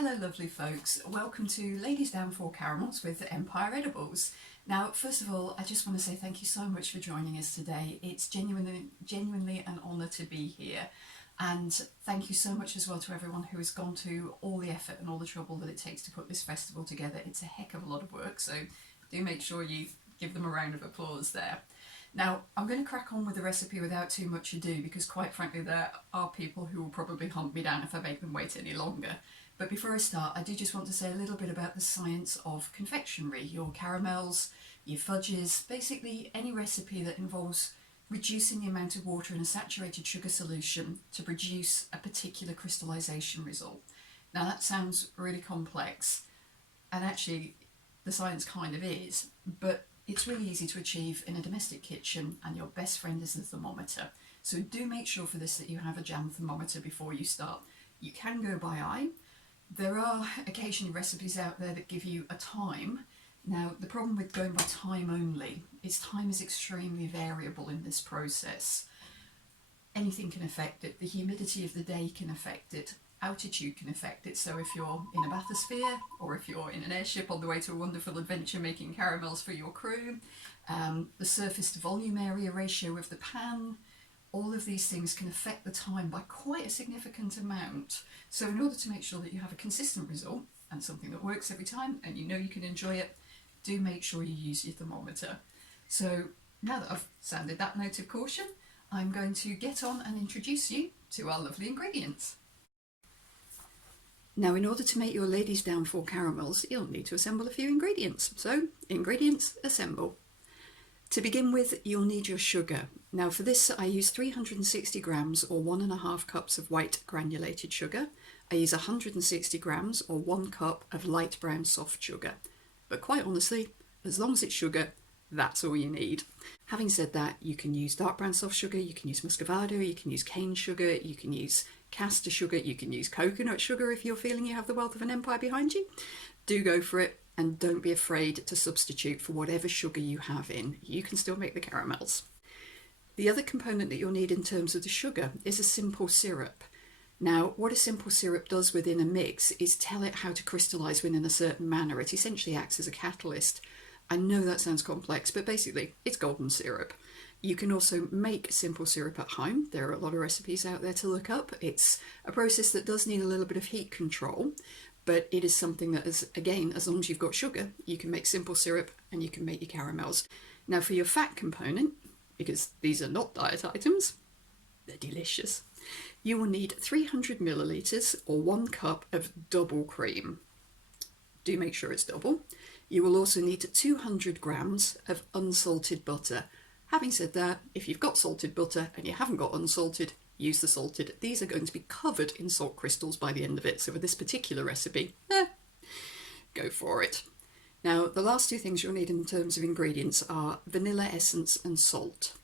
Hello lovely folks, welcome to Ladies Down for Caramels with Empire Edibles. Now first of all I just want to say thank you so much for joining us today. It's genuinely an honour to be here, and thank you so much as well to everyone who has gone to all the effort and all the trouble that it takes to put this festival together. It's a heck of a lot of work, so do make sure you give them a round of applause there. Now, I'm going to crack on with the recipe without too much ado because quite frankly there are people who will probably hunt me down if I make them wait any longer. But before I start, I do just want to say a little bit about the science of confectionery, your caramels, your fudges, basically any recipe that involves reducing the amount of water in a saturated sugar solution to produce a particular crystallization result. Now that sounds really complex, and actually the science kind of is, but it's really easy to achieve in a domestic kitchen, and your best friend is the thermometer. So do make sure for this that you have a jam thermometer before you start. You can go by eye. There are occasionally recipes out there that give you a time. Now the problem with going by time only is time is extremely variable in this process. Anything can affect it. The humidity of the day can affect it. Altitude can affect it. So if you're in a bathysphere or if you're in an airship on the way to a wonderful adventure making caramels for your crew, the surface to volume area ratio of the pan, all of these things can affect the time by quite a significant amount. So in order to make sure that you have a consistent result and something that works every time and you know you can enjoy it, do make sure you use your thermometer. So now that I've sounded that note of caution, I'm going to get on and introduce you to our lovely ingredients. Now in order to make your Ladies Down for caramels, you'll need to assemble a few ingredients. So ingredients, assemble. To begin with, you'll need your sugar. Now for this I use 360 grams or 1.5 cups of white granulated sugar. I use 160 grams or 1 cup of light brown soft sugar. But quite honestly, as long as it's sugar, that's all you need. Having said that, you can use dark brown soft sugar, you can use muscovado, you can use cane sugar, you can use caster sugar, you can use coconut sugar if you're feeling you have the wealth of an empire behind you. Do go for it. And don't be afraid to substitute for whatever sugar you have in. You can still make the caramels. The other component that you'll need in terms of the sugar is a simple syrup. Now, what a simple syrup does within a mix is tell it how to crystallize within a certain manner. It essentially acts as a catalyst. I know that sounds complex, but basically it's golden syrup. You can also make simple syrup at home. There are a lot of recipes out there to look up. It's a process that does need a little bit of heat control, but it is something that is, again, as long as you've got sugar, you can make simple syrup and you can make your caramels. Now for your fat component, because these are not diet items, they're delicious, you will need 300 milliliters or 1 cup of double cream. Do make sure it's double. You will also need 200 grams of unsalted butter. Having said that, if you've got salted butter and you haven't got unsalted, use the salted. These are going to be covered in salt crystals by the end of it, so for this particular recipe, go for it. Now the last two things you'll need in terms of ingredients are vanilla essence and salt.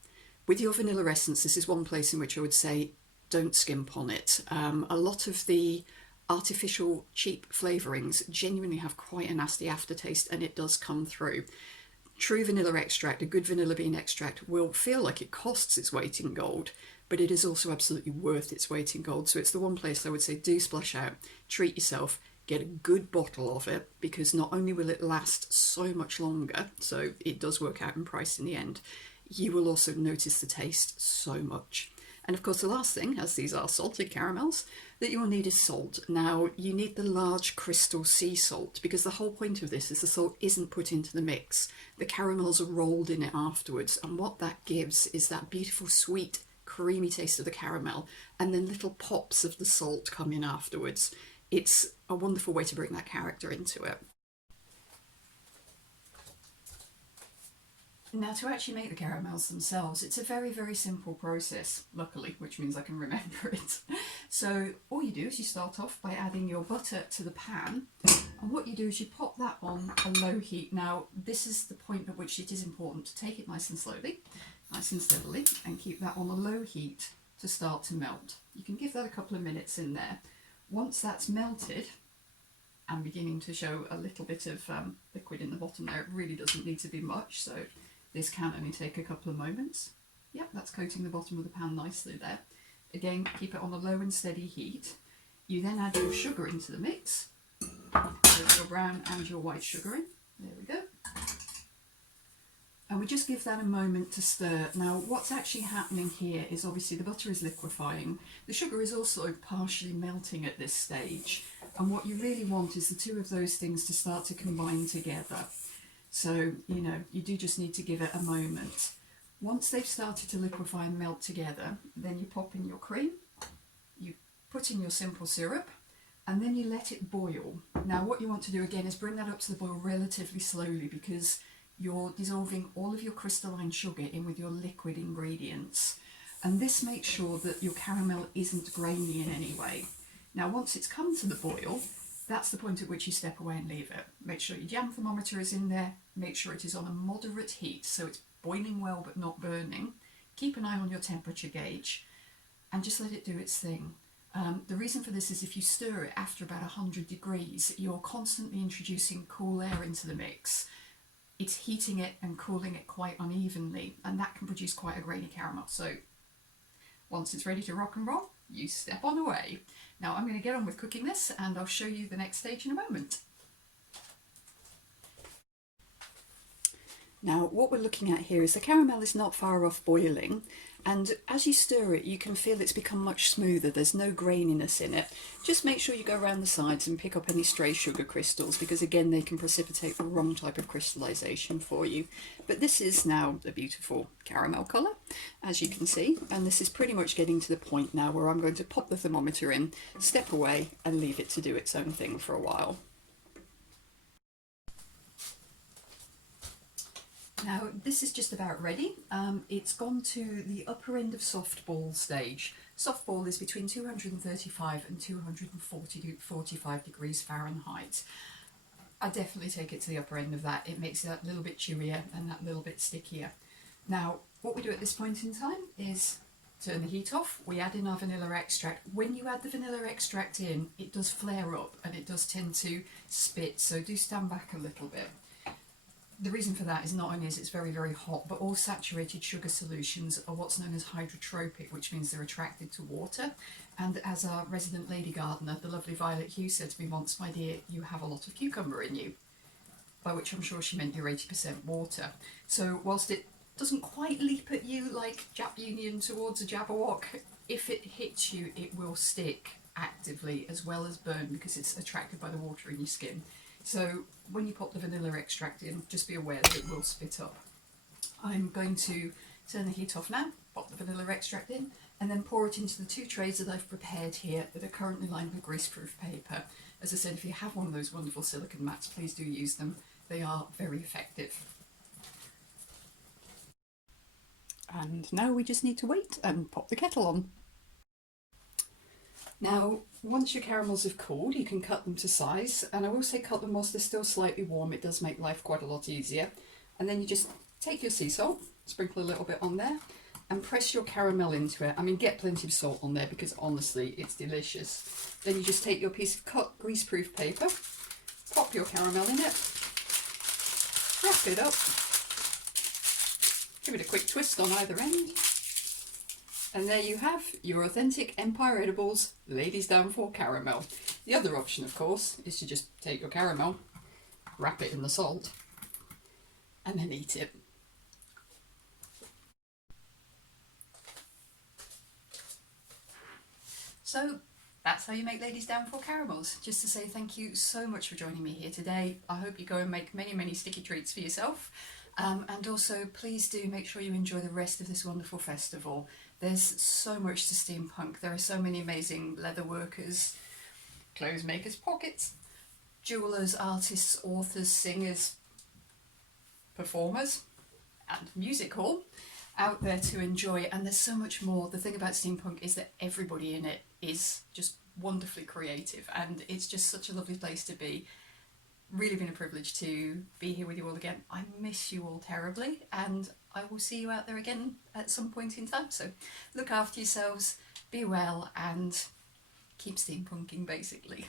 With your vanilla essence, this is one place in which I would say don't skimp on it. A lot of the artificial cheap flavourings genuinely have quite a nasty aftertaste, and it does come through. True vanilla extract, a good vanilla bean extract, will feel like it costs its weight in gold, but it is also absolutely worth its weight in gold. So it's the one place I would say do splash out, treat yourself, get a good bottle of it, because not only will it last so much longer, so it does work out in price in the end, you will also notice the taste so much. And of course the last thing, as these are salted caramels, that you will need is salt. Now you need the large crystal sea salt, because the whole point of this is the salt isn't put into the mix. The caramels are rolled in it afterwards, and what that gives is that beautiful sweet creamy taste of the caramel, and then little pops of the salt come in afterwards. It's a wonderful way to bring that character into it. Now to actually make the caramels themselves, it's a very simple process, luckily, which means I can remember it. So all you do is you start off by adding your butter to the pan, and what you do is you pop that on a low heat. Now this is the point at which it is important to take it nice and slowly, nice and steadily, and keep that on a low heat to start to melt. You can give that a couple of minutes in there. Once that's melted and beginning to show a little bit of liquid in the bottom there, it really doesn't need to be much, so this can only take a couple of moments. Yep, that's coating the bottom of the pan nicely there. Again, keep it on a low and steady heat. You then add your sugar into the mix, Put your brown and your white sugar in. There we go. And we just give that a moment to stir. Now what's actually happening here is obviously the butter is liquefying. The sugar is also partially melting at this stage. And what you really want is the two of those things to start to combine together. So, you know, you do just need to give it a moment. Once they've started to liquefy and melt together, then you pop in your cream, you put in your simple syrup, and then you let it boil. Now what you want to do again is bring that up to the boil relatively slowly, because you're dissolving all of your crystalline sugar in with your liquid ingredients. And this makes sure that your caramel isn't grainy in any way. Now once it's come to the boil, that's the point at which you step away and leave it. Make sure your jam thermometer is in there, make sure it is on a moderate heat, so it's boiling well but not burning. Keep an eye on your temperature gauge and just let it do its thing. The reason for this is if you stir it after about 100 degrees, you're constantly introducing cool air into the mix. It's heating it and cooling it quite unevenly, and that can produce quite a grainy caramel. So once it's ready to rock and roll, you step on away. Now I'm going to get on with cooking this, and I'll show you the next stage in a moment. Now what we're looking at here is the caramel is not far off boiling, and as you stir it you can feel it's become much smoother. There's no graininess in it. Just make sure you go around the sides and pick up any stray sugar crystals, because again they can precipitate the wrong type of crystallization for you. But this is now a beautiful caramel colour, as you can see, and this is pretty much getting to the point now where I'm going to pop the thermometer in, step away and leave it to do its own thing for a while. Now this is just about ready. It's gone to the upper end of soft ball stage. Soft ball is between 235 and 245 degrees Fahrenheit. I definitely take it to the upper end of that. It makes it that little bit chewier and that little bit stickier. Now what we do at this point in time is turn the heat off. We add in our vanilla extract. When you add the vanilla extract in, it does flare up and it does tend to spit, so do stand back a little bit. The reason for that is not only is it's very, very hot, but all saturated sugar solutions are what's known as hydrotropic, which means they're attracted to water. And as our resident lady gardener, the lovely Violet Hughes, said to me once, "My dear, you have a lot of cucumber in you," by which I'm sure she meant you're 80% water. So whilst it doesn't quite leap at you like Jap Union towards a Jabberwock, if it hits you, it will stick actively as well as burn, because it's attracted by the water in your skin. So when you pop the vanilla extract in, just be aware that it will spit up. I'm going to turn the heat off now, pop the vanilla extract in, and then pour it into the two trays that I've prepared here that are currently lined with greaseproof paper. As I said, if you have one of those wonderful silicone mats, please do use them. They are very effective. And now we just need to wait and pop the kettle on. Now, once your caramels have cooled, you can cut them to size, and I will say cut them whilst they're still slightly warm. It does make life quite a lot easier. And then you just take your sea salt, sprinkle a little bit on there, and press your caramel into it. I mean, get plenty of salt on there because honestly, it's delicious. Then you just take your piece of cut greaseproof paper, pop your caramel in it, wrap it up, give it a quick twist on either end, and there you have your authentic Empire Edibles Ladies Down for Caramel. The other option, of course, is to just take your caramel, wrap it in the salt, and then eat it. So that's how you make Ladies Down for Caramels. Just to say thank you so much for joining me here today. I hope you go and make many, many sticky treats for yourself. And also please do make sure you enjoy the rest of this wonderful festival. There's so much to steampunk. There are so many amazing leather workers, clothes makers, pockets, jewelers, artists, authors, singers, performers, and music hall out there to enjoy, and there's so much more. The thing about steampunk is that everybody in it is just wonderfully creative, and it's just such a lovely place to be. Really been a privilege to be here with you all again. I miss you all terribly, and I will see you out there again at some point in time. So look after yourselves, be well, and keep steampunking basically.